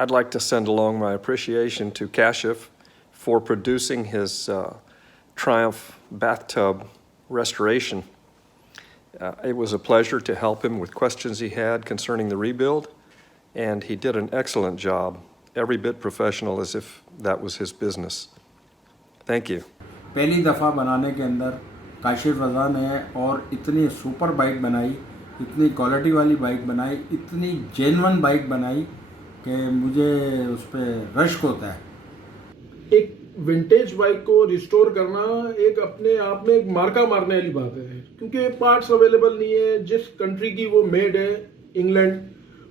I'd like to send along my appreciation to Kashif for producing his Triumph bathtub restoration. It was a pleasure to help him with questions he had concerning the rebuild, and he did an excellent job, every bit professional as if that was his business. Thank you. पहली दफ़ा बनाने के अंदर काशिफ रज़ा ने और इतनी super bike बनाई, इतनी क्वालिटी वाली बाइक बनाई, इतनी जेन्युइन बाइक बनाई कि मुझे उस पर रश्क होता है। एक विंटेज बाइक को रिस्टोर करना एक अपने आप में एक मार्का मारने वाली बात है, क्योंकि पार्ट्स अवेलेबल नहीं है। जिस कंट्री की वो मेड है, इंग्लैंड,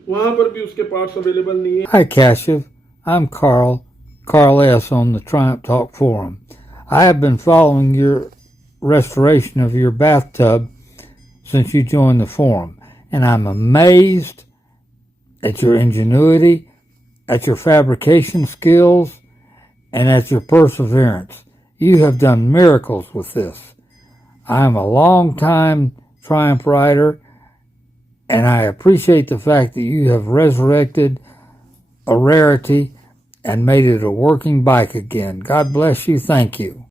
वहाँ पर भी उसके पार्ट्स अवेलेबल नहीं है। Hi Kashif, I'm Carl S. on the Triumph Talk Forum. I have been following your restoration of your bathtub since you joined the forum, and I'm amazed at your ingenuity, at your fabrication skills, and at your perseverance. You have done miracles with this. I am a long-time Triumph rider, and I appreciate the fact that you have resurrected a rarity and made it a working bike again. God bless you. Thank you.